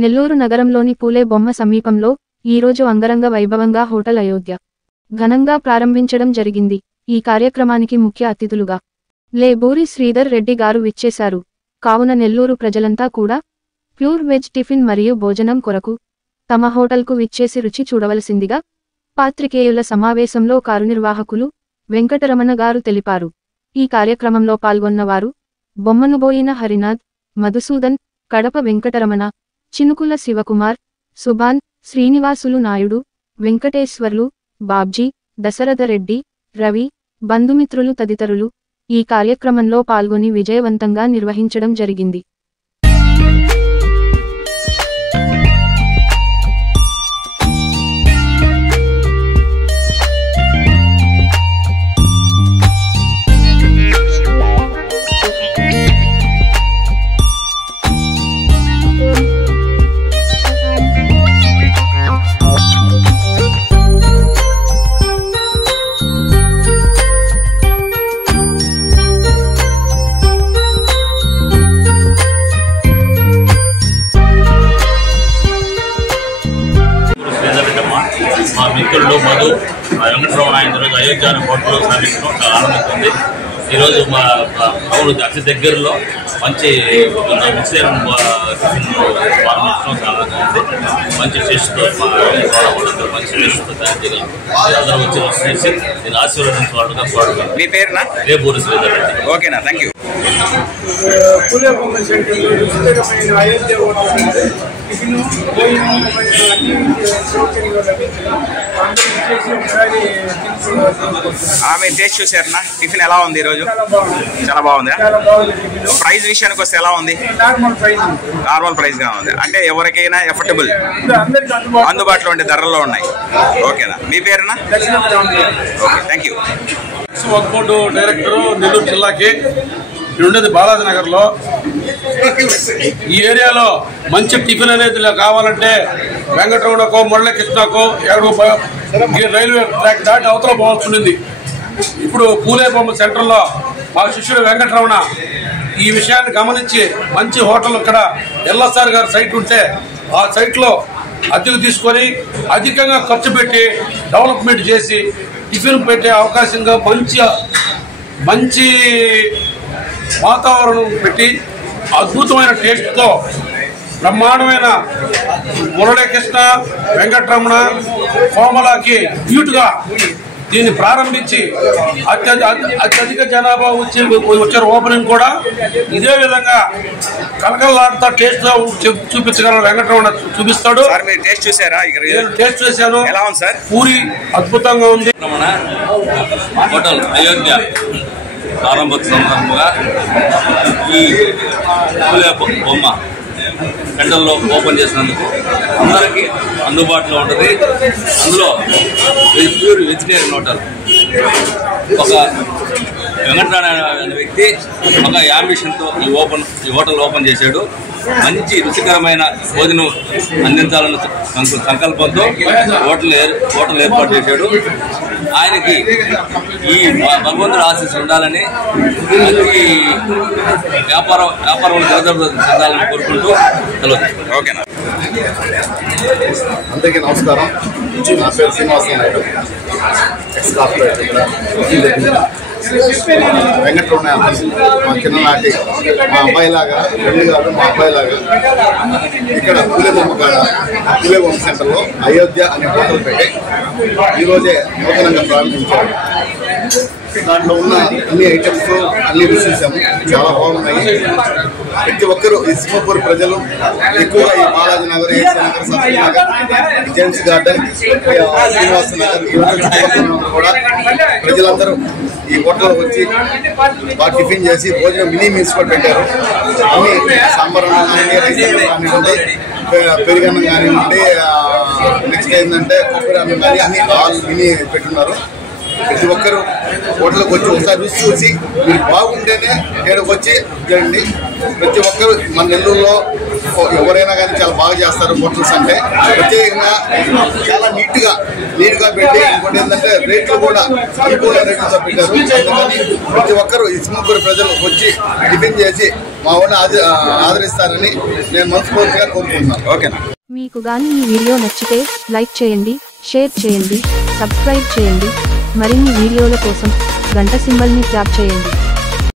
నెల్లూరు నగరంలోని పూలే బొమ్మ సమీపంలో ఈరోజు అంగరంగ వైభవంగా హోటల్ అయోధ్య ఘనంగా ప్రారంభించడం జరిగింది. ఈ కార్యక్రమానికి ముఖ్య అతిథులుగా లేబూరి శ్రీధర్ రెడ్డి గారు విచ్చేశారు. కావున నెల్లూరు ప్రజలంతా కూడా ప్యూర్ వెజ్ టిఫిన్ మరియు భోజనం కొరకు తమ హోటల్కు విచ్చేసి రుచి చూడవలసిందిగా పాత్రికేయుల సమావేశంలో కార్యనిర్వాహకులు వెంకటరమణ గారు తెలిపారు. ఈ కార్యక్రమంలో పాల్గొన్నవారు బొమ్మనుబోయిన హరినాథ్, మధుసూదన్, కడప వెంకటరమణ, చినుకుల శివకుమార్, సుభాన్, శ్రీనివాసులు నాయుడు, వెంకటేశ్వర్లు, బాబ్జీ, దశరథరెడ్డి, రవి, బంధుమిత్రులు తదితరులు ఈ కార్యక్రమంలో పాల్గొని విజయవంతంగా నిర్వహించడం జరిగింది. మా మిత్రులు మధు వెంకటరమణ ఈరోజు అయోధ్య హోటల్లో స్థాపించడం చాలా ఆనందంగా ఉంది. ఈరోజు మా టౌన్ అతి దగ్గరలో మంచి ప్రారంభించడం చాలా ఉంది. మంచి టేస్ట్తో వాళ్ళందరూ మంచి టేస్ట్తో తయారు చేయగలరు. అందరూ వచ్చి నేను ఆశీర్వదించవాడుగా కోరుకుంటున్నాను. మీ పేరునా? లేబూరి శ్రీధర్ రెడ్డి. ఓకేనా, థ్యాంక్ యూ. పూలే బొమ్మ సెంటర్లో రుచికరమైన అయోధ్య టిఫిన్ భోజనం మరియు అన్ని సౌకర్యాలు ఒకసారి మీరు టేస్ట్ చూసారనా? టిఫిన్ ఎలా ఉంది ఈరోజు? చాలా బాగుంది. ప్రైస్ విషయానికి వస్తే ఎలా ఉంది? నార్మల్ ప్రైస్ గా ఉంది. అంటే ఎవరికైనా ఎఫర్టబుల్, అందుబాటులో ఉండే ధరల్లో ఉన్నాయి. ఓకేనా, మీ పేరునా? Okay, thank you. Workout director Nellore జిల్లాకి ఉండేది బాలాజీ నగర్ లో. ఈ ఏరియాలో మంచి టిఫిన్ అనేది కావాలంటే వెంకటరమణకో మురళీకృష్ణకో ఎక్కడికో రైల్వే ట్రాక్ దాటి అవతల పోవాల్సి ఉండింది. ఇప్పుడు పూలే బొమ్మ సెంటర్లో మా శిష్యుడు వెంకటరమణ ఈ విషయాన్ని గమనించి మంచి హోటల్ ఇక్కడ ఎల్ఎస్ఆర్ గారి సైట్ ఉంటే ఆ సైట్లో అద్దెకు తీసుకొని అధికంగా ఖర్చు పెట్టి డెవలప్మెంట్ చేసి టిఫిన్ పెట్టే అవకాశంగా మంచి వాతావరణం పెట్టి అద్భుతమైన టేస్ట్తో బ్రహ్మాండమైన మురళీకృష్ణ, వెంకటరమణ, కోమలాకి యూట్గా దీన్ని ప్రారంభించి అత్యధిక జనాభా వచ్చారు. ఓపెనింగ్ కూడా ఇదే విధంగా కలకలాడుతా టేస్ట్ చూపించగల వెంకటరమణ చూపిస్తాడు. టేస్ట్ చూసారా? టేస్ట్ చేశాను. ఎలా ఉంది సార్? పూరి అద్భుతంగా ఉంది. హోటల్ అయోధ్య ప్రారంభోత్సవం సందర్భంగా ఈ పూలే బొమ్మ సెంటర్లో ఓపెన్ చేసినందుకు అందరికీ అందుబాటులో ఉంటుంది. అందులో ప్యూర్ వెజిటేరియన్ హోటల్. ఒక వెంకటరమణ అనే వ్యక్తి ఒక యాంబిషన్తో ఈ హోటల్ ఓపెన్ చేశాడు. మంచి రుచికరమైన భోజనం అందించాలన్న సంకల్పంతో హోటల్ ఏర్పాటు చేశాడు. ఆయనకి ఈ భగవంతుడు ఆశీస్సు ఉండాలని, మంచి వ్యాపారం చెందాలని కోరుకుంటూ సెలవు. ఓకేనా? అందరికీ నమస్కారం. నా పేరు శ్రీనివాస నాయుడు, ఎక్స్ కార్పొరేటర్. వెంకటరమణ మా చిన్ననాటి మా అబ్బాయిలాగా, రెండు కాదు మా అబ్బాయిలాగా ఇక్కడ పూలే బొమ్మ కాడ పూలే బొమ్మ సెంటర్లో అయోధ్య అనే హోటల్ పెట్టి ఈరోజే నూతనంగా ప్రారంభించారు. దాంట్లో ఉన్న అన్ని ఐటమ్స్ అన్ని చూసాము, చాలా బాగున్నాయి. ప్రతి ఒక్కరూ ఈ సింహపూర్ ప్రజలు ఎక్కువగా ఈ బాలాజీ నగర్, ఏసీ నగర్, సత్య నగర్, జేమ్స్ గార్డెన్, శ్రీనివాస నగర్ కూడా ప్రజలందరూ ఈ హోటల్ వచ్చి బాగా టిఫిన్ చేసి భోజనం మినీ మీల్స్ కూడా పెట్టారు. అన్ని సాంబార్ అన్నం కానివ్వండి, రైస్ అన్నం కానివ్వండి, పెరుగన్నం కానివ్వండి, నెక్స్ట్ ఏంటంటే కొబ్బరి అన్నం కానీ అన్ని ఆల్ మినీ పెట్టున్నారు. ప్రతి ఒక్కరూ హోటల్కి వచ్చి ఒకసారి రుచి చూసి మీరు బాగుంటేనే ఇక్కడికి వచ్చి చేయండి. ప్రతి ఒక్కరు మన నెల్లూరులో ఎవరైనా కానీ చాలా బాగా చేస్తారు హోటల్స్ అంటే. ప్రత్యేకంగా చాలా నీట్గా పెట్టి ఇంకోటి ఏంటంటే రేట్లు కూడా అనుకూల రేట్లతో పెట్టారు. అందుకని ప్రతి ఒక్కరు ఈ సింహపురి ప్రజలు వచ్చి టిఫిన్ చేసి మా ఊరిని ఆదరిస్తారని నేను మనస్ఫూర్తిగా కోరుకుంటున్నాను. ఓకేనా? మీకు గాని ఈ వీడియో నచ్చితే లైక్ చేయండి, షేర్ చేయండి, సబ్స్క్రైబ్ చేయండి. మరిన్ని వీడియోల కోసం గంట సింబల్ని ట్యాప్ చేయండి.